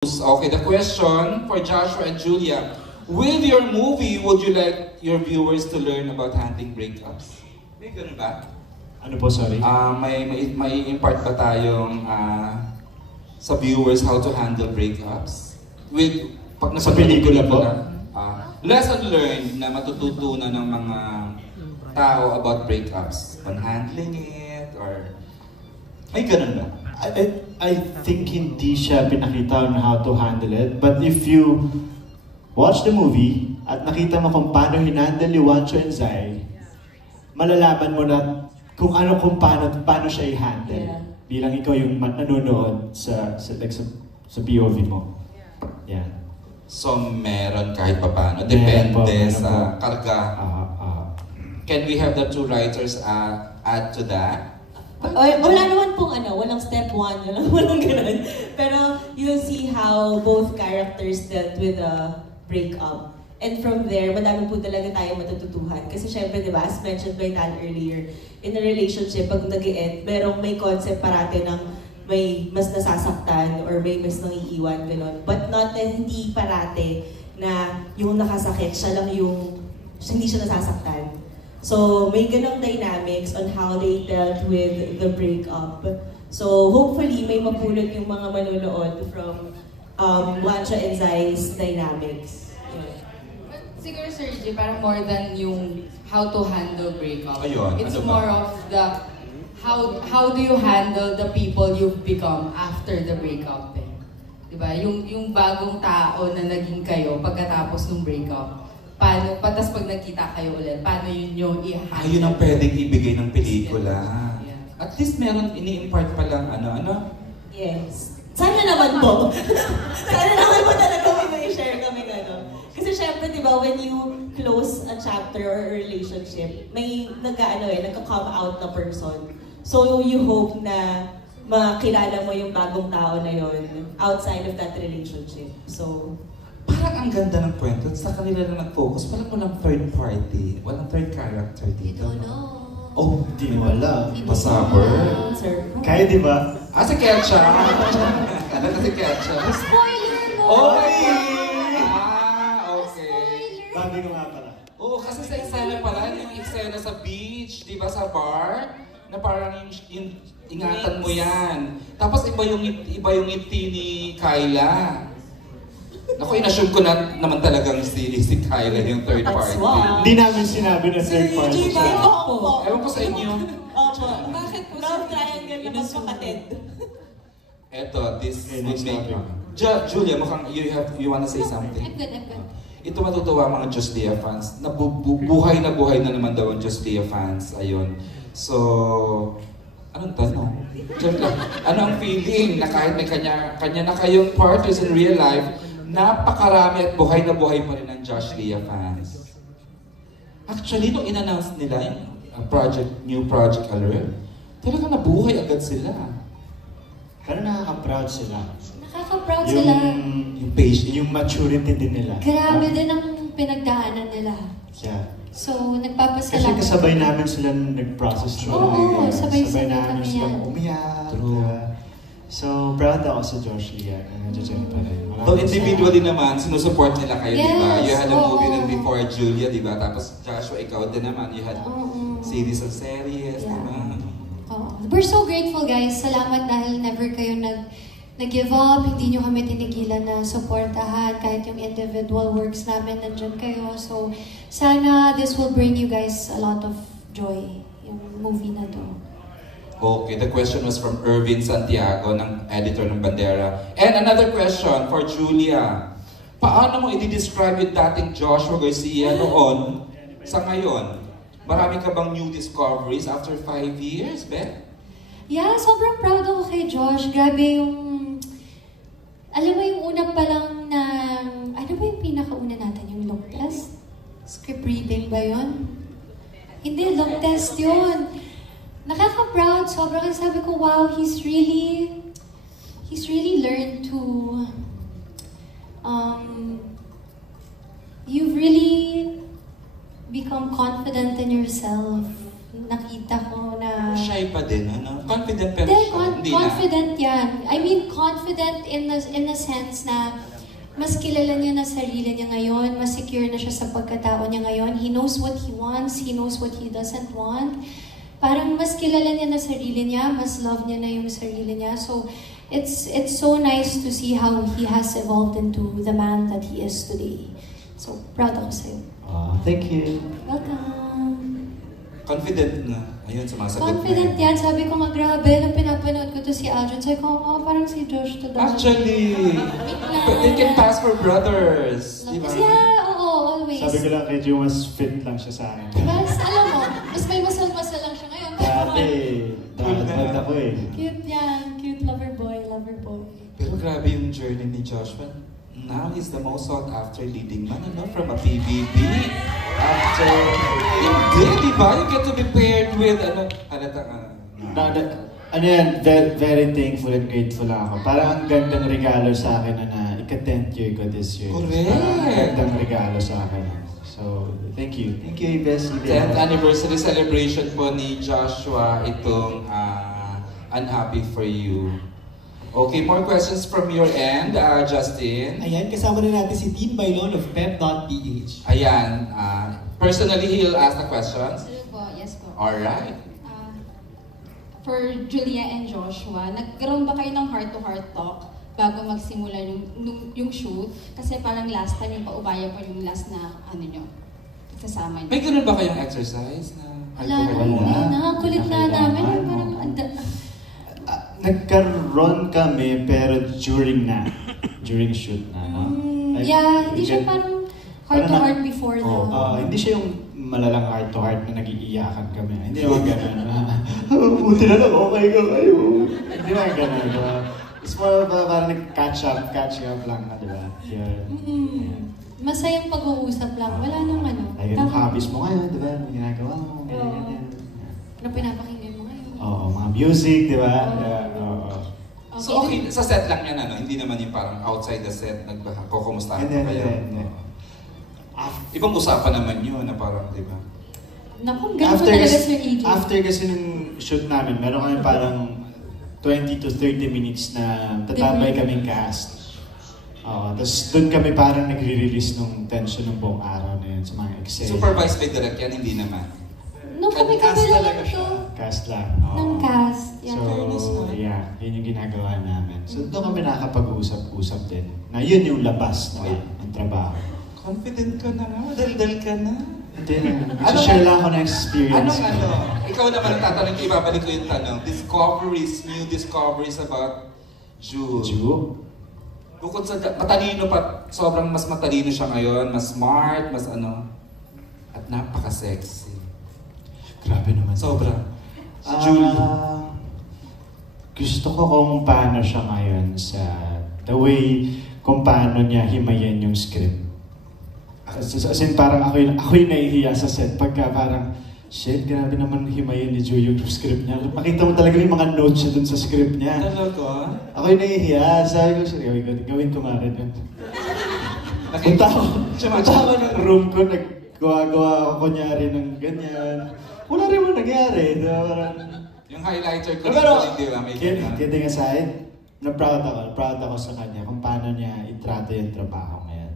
Okay, the question for Joshua and Julia. With your movie, would you like your viewers to learn about handling breakups? May ganun ba? Ano po, sorry? May impart ba tayong sa viewers how to handle breakups? Pag sa pelikula po? Lesson learned na matututunan ng mga tao about breakups. On handling it, or may ganun ba? I think hindi siya pinakita on how to handle it. But if you watch the movie at nakita mo kung paano hinandle ni Juancho and Zai, malalaman mo na kung paano siya i-handle. Bilang ikaw yung nanonood sa POV mo. Yeah. So meron kahit paano. Depende sa karga. Can we have the two writers add to that? Wala naman pong walang step 1, walang ganun. Pero you'll see how both characters dealt with a breakup. And from there, madami po talaga tayo matututuhan. Kasi syempre, di ba, as mentioned by Tan earlier, in a relationship, pag nag-e-end, may concept parate ng may mas nasasaktan or may mas nangiiwan, gano'n. But not na hindi parate na yung nakasakit, siya lang yung hindi siya nasasaktan. So, may ganong dynamics on how they dealt with the breakup. So, hopefully, may mapulot yung mga manonood from Juancho and Zai's dynamics. Yeah. But siguro, Sir G, parang more than yung how to handle breakup. Ayun, it's more of the how do you handle the people you've become after the breakup. Diba? Yung bagong tao na naging kayo pagkatapos ng breakup. Paano, patas pag nagkita kayo ulit, paano yun yung i-handle? Ayun ang pwedeng ibigay ng pelikula. Yeah. At least meron ini-impart pa lang ano? Yes. Sana naman po. Sana naman po talaga may share kami gano'n. Kasi syempre, di ba, when you close a chapter or a relationship, may nagka-come out na person. So you hope na makilala mo yung bagong tao na yun outside of that relationship. So, parang ang ganda ng kwento. Sa kanila na nag-focus. Walang third party. Walang third character dito. I don't know. Oh, di mo alam. Pasabor. Kaya di ba? Si Ketcha. Ano na si Ketcha? Spoiler mo! Oy! Okay. Babi ko nga pala. Oo, kasi sa eksena pala, yung eksena sa beach, di ba, sa bar, na parang ingatan mo yan. Tapos iba yung ngiti ni Kyla. Ako, in-assume ko na naman talagang si Kyla yung third party. Hindi namin sinabi na third party siya. Ewan ko sa inyo. Bakit po? Love triangle na magkapatid. Eto, this would make... Julia, mukhang you wanna say something? I'm good. Ito matutuwa mga Diyos Dia fans. Buhay na naman daw ang Diyos Dia fans. Ayun. So, anong tanong? Ano ang feeling na kahit may kanya na kayong partners in real life, napakarami at buhay na buhay pa rin ng Josh Lia fans. Actually, nung in-announce nila yung new project alert, talaga nabuhay agad sila. Pero nakaka-proud sila. Nakaka-proud sila. Yung patience. Yung maturity din nila. Grabe din ang pinagdaanan nila. Yeah. So, nagpapasalamat. Kasi kasabay namin sila nag-process. Oo, sabay namin kami sila yan. umiyak. True. So, proud ako sa Josh Lia. Nandiyan pa rin. Though individually naman, sinusupport nila kayo, yes, di ba? You had a movie oo. before Julia, di ba? Tapos Joshua, ikaw din naman. You had series of series, Yeah. di ba? We're so grateful, guys. Salamat dahil never kayo nag-give up. Hindi nyo kami tinigilan na supportahan. Kahit yung individual works namin, nandyan kayo. So, sana this will bring you guys a lot of joy, yung movie na to. Okay, the question was from Irvin Santiago, ng editor ng Bandera. And another question for Julia. Paano mo i-describe yung dating Joshua Garcia noon sa ngayon? Marami ka bang new discoveries after 5 years, Beth? Yeah, sobrang proud ako kay Josh. Grabe yung... Alam mo yung una pa lang na... Ano ba yung pinakauna natin? Yung look test? Script reading ba yun? Hindi, look test yun. Nakaka-proud. Sobrang sabi ko, wow, he's really learned to... you've really become confident in yourself. nakita ko na... Shy pa din, ano? Confident pero Hindi, shy. Hindi confident yan. I mean, confident in the sense na mas kilala niya na sarili niya ngayon, mas secure na siya sa pagkatao niya ngayon. He knows what he wants, he knows what he doesn't want. Parang mas kilala niya na sarili niya, mas love niya na yung sarili niya. So, it's so nice to see how he has evolved into the man that he is today. So, proud ako sa'yo. Thank you. Welcome. Confident na. Ayun, sumasagot Confident na yan. Sabi ko nga, grabe, nung pinapanood ko to si Aldrin, sabi ko, parang si Josh to daw. Actually, they can pass for brothers. Di ba? Yeah, oo, always. Sabi ko lang kay Joe, mas fit lang siya sa akin. Mas, alam mo, mas may masal-masal lang siya ngayon. Dati, drag ako eh. Cute yan. Cute lover boy, lover boy. Pero grabe yung journey ni Joshua. Now he's the most sought after leading man, ano, from a PBB. After, hindi, di ba? You get to be paired with, Ano yan, very, very thankful and grateful lang ako. Parang ang gandang regalo sa akin na ika-10th year ko this year. Correct. Parang ang gandang regalo sa akin. So, thank you. Thank you, Ibes. 10th anniversary celebration po ni Joshua itong Unhappy For You. Okay, more questions from your end, Justin. Ayan, kasama na natin si Dean Bailon of pep.ph. Ayan, personally, he'll ask the questions. Hello po, yes po. Alright. For Julia and Joshua, nagkaroon ba kayo ng heart-to-heart talk bago magsimula yung shoot? Kasi parang last time yung paubaya pa yung last na nyo, kasama nyo. May ganun ba kayong exercise na Wala. Kulit na namin. Parang nagkaroon kami pero during shoot na, no? Yeah, hindi siya parang heart-to-heart before na. Hindi siya yung malalang heart-to-heart na nag-iiyakan kami. Hindi naman gano'n na, buti na lang, okay ka kayo. Hindi naman gano'n, diba? It's more of parang nag-catch up lang na, diba? Yeah. Masayang pag-uusap lang. Wala nang ano. Ay, yung hobbies mo ngayon, diba? May ginagawa mo, ganyan. Ano pinapakinggan mo ngayon? Oo, mga music, diba? Oo. So okay, sa set lang yan, ano? Hindi naman yung parang outside the set, nagkukumustahan pa kayo. Hindi. Ibang usapan naman yun na parang, di ba? Naku, ganun talaga Sir EJ. After kasi nung shoot namin, meron kami parang 20 to 30 minutes na tatabay kaming cast. Tapos doon kami parang nagre-release ng tension ng buong araw na yun sa mga eksena. Supervised by direct yan, hindi naman. No, kami Cast lang talaga siya. to. Cast lang. Ng cast. Yeah. So, yeah, yun yung ginagawa namin. So doon kami nakakapag-usap-usap din. Na yun yung labas ng trabaho. Confident ka na nga, daldal ka na. Hindi, share lang ako ng experience. Ikaw naman ang tatanong ko, ibabalik ko yung tanong. New discoveries about Ju. Bukod sa matalino pa, sobrang mas matalino siya ngayon, mas smart, mas at napaka-sexy. Grabe naman. Sobra. Si Julie. Gusto ko kung paano siya ngayon sa the way kung paano niya himayin yung script. As in parang ako yung nahihiya sa set pagka parang shit, grabe naman himayin ni Julie yung script niya. Makita mo talaga yung mga notes niya dun sa script niya. Talaga? Ako yung nahihiya. Sabi ko, gawin ko nga rin yun. Punta ako ng room ko, naggawa ako kunyari ng ganyan. Wala rin mo nangyari. Parang, yung highlighter ko pero, hindi ba? kidding aside, proud ako sa kanya kung paano niya itrato yung trabaho ngayon.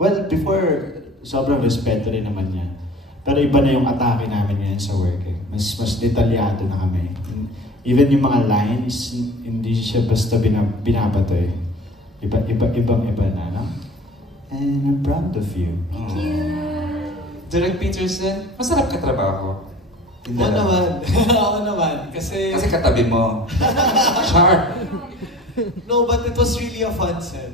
Well, before, sobrang respeto rin naman niya. Pero iba na yung atake namin ngayon sa work. Mas detalyado na kami. Even yung mga lines, hindi siya basta binabato eh. Ibang-iba na, no? And I'm proud of you. Thank you. Direk Peterson, masarap ka trabaho. Oo naman. Oo naman. Kasi katabi mo. Sharp. No, but it was really a fun set.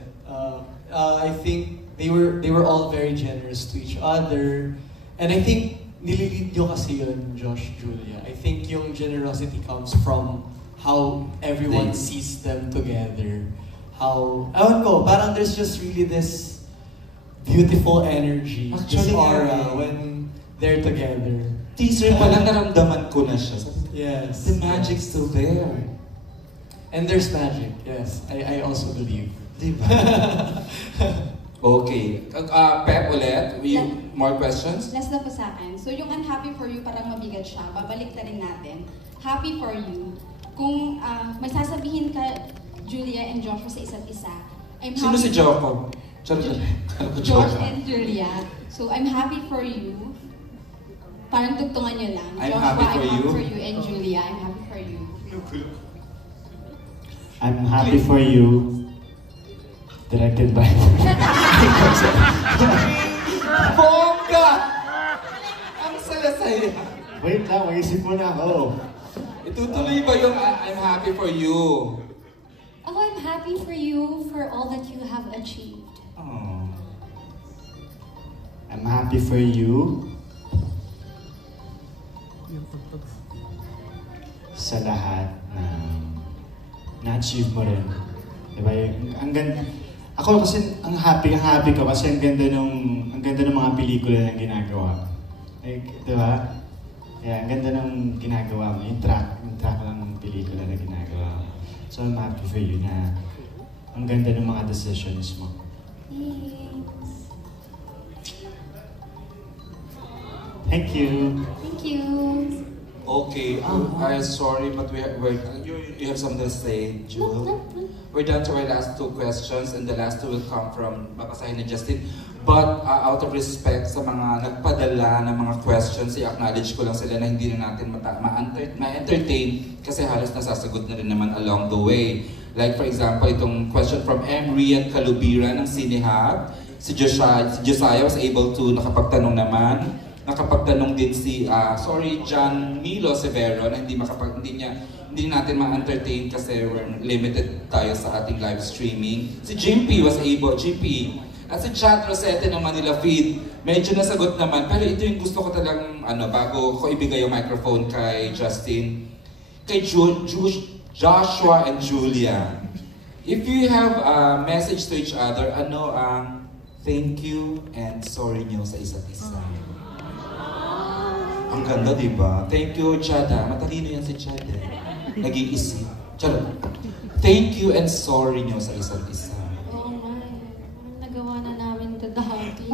I think they were all very generous to each other. And I think nililid nyo kasi yun, Josh, Julia. I think yung generosity comes from how everyone sees them together. Ewan ko, parang there's just really this beautiful energy, this aura when they're together. Teaser pa lang naramdaman ko na siya. Yes. The magic's still there. And there's magic, yes. I also believe. Diba? Okay. Pep ulit, more questions? Last na po sa akin. So yung unhappy for you, parang mabigat siya. Babalik na rin natin. Happy for you. Kung may sasabihin ka, Julia and Joshua sa isa't isa, I'm Sino si Joko? Josh and Julia. So I'm happy for you. Parang tugtungan nyo lang. I'm Joshua, happy for I'm happy you. for you. And Julia, I'm happy for you. I'm happy for you. Directed by... Bongga! Ang salasaya. Wait lang, mag-isip muna ako. Itutuloy ba yung I'm happy for you? Ako, I'm happy for you for all that you have achieved. Oh. I'm happy for you sa lahat ng na-achieve mo rin. Diba? Ang ganda, ako kasi ang happy ko kasi ang ganda ng mga pelikula na ginagawa. Like, diba? Kaya ang ganda ng ginagawa mo, yung track lang ng pelikula na ginagawa mo. So I'm happy for you na ang ganda ng mga decisions mo. Thanks. Thank you. Thank you. Okay. Sorry, but you have something to say, No, Jewel? no, no. We're down to our last two questions, and the last two will come from babasahin ni Justin. But out of respect sa mga nagpadala ng mga questions, i-acknowledge ko lang sila na hindi na natin ma-entertain kasi halos nasasagot na rin naman along the way. Like for example, itong question from Rian Calubira ng Cinehub. Si Josiah was able to nakapagtanong naman. Nakapagtanong din si John Milo Severo na hindi natin ma-entertain kasi we're limited tayo sa ating live streaming. Si Jimpy was able, at si Chat Rosette ng Manila Feed, medyo nasagot naman. Pero ito yung gusto ko talagang, bago ko ibigay yung microphone kay Justin, kay Joshua and Julia. If you have a message to each other, ano ang thank you and sorry nyo sa isa't isa? Ang ganda, di ba? Thank you, Chad. Matalino yan si Chad. Nag-iisip. Charot. Thank you and sorry nyo sa isa't isa. Oh my. Nagawa na namin ito dati.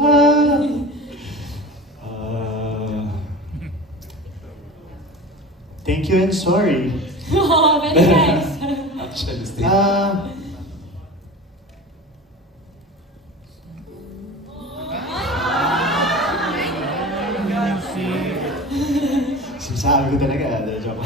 Thank you and sorry. Oh, very nice. Actually, Steve. Sinasabi ko talaga, joke.